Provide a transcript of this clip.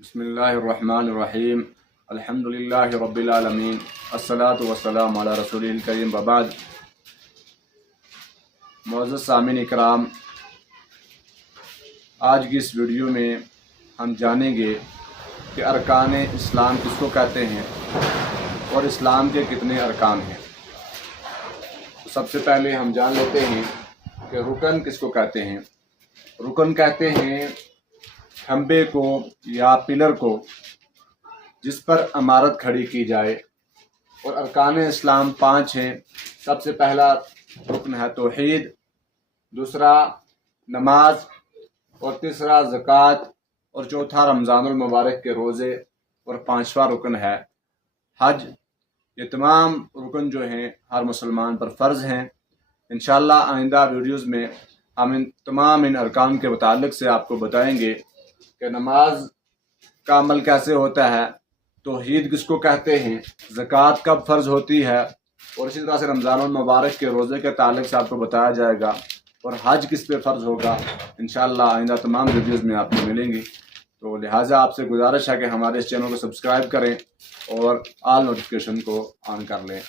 बिस्मिल्लाहिर्रहमानिर्रहीम अल्हम्दुलिल्लाहि रब्बिल आलमीन अस्सलातु वस्सलामु अला रसूलिल करीम वबाद। मुअज़्ज़ज़ सामीन इकराम, आज की इस वीडियो में हम जानेंगे कि अरकान इस्लाम किसको कहते हैं और इस्लाम के कितने अरकान हैं। तो सबसे पहले हम जान लेते हैं कि रुकन किसको कहते हैं। रुकन कहते हैं खंबे को या पिलर को जिस पर इमारत खड़ी की जाए। और अरकान इस्लाम 5 हैं। सबसे पहला रुकन है तौहीद, दूसरा नमाज, और तीसरा ज़कात, और चौथा रमज़ानुल मुबारक के रोज़े, और 5वां रुकन है हज। ये तमाम रुकन जो हैं हर मुसलमान पर फ़र्ज़ हैं। इंशाअल्लाह आइंदा वीडियोज़ में हम इन अरकान के मुतालिक से आपको बताएंगे कि नमाज का अमल कैसे होता है, तौहीद किसको कहते हैं, ज़कात कब फ़र्ज़ होती है, और इसी तरह से रमज़ानुल मुबारक के रोज़े के ताल्लुक़ से आपको बताया जाएगा, और हज किस पे फ़र्ज़ होगा। इंशाअल्लाह आइंदा तमाम वीडियोज़ में आपको मिलेंगी। तो लिहाजा आपसे गुजारिश है कि हमारे इस चैनल को सब्सक्राइब करें और ऑल नोटिफिकेशन को ऑन कर लें।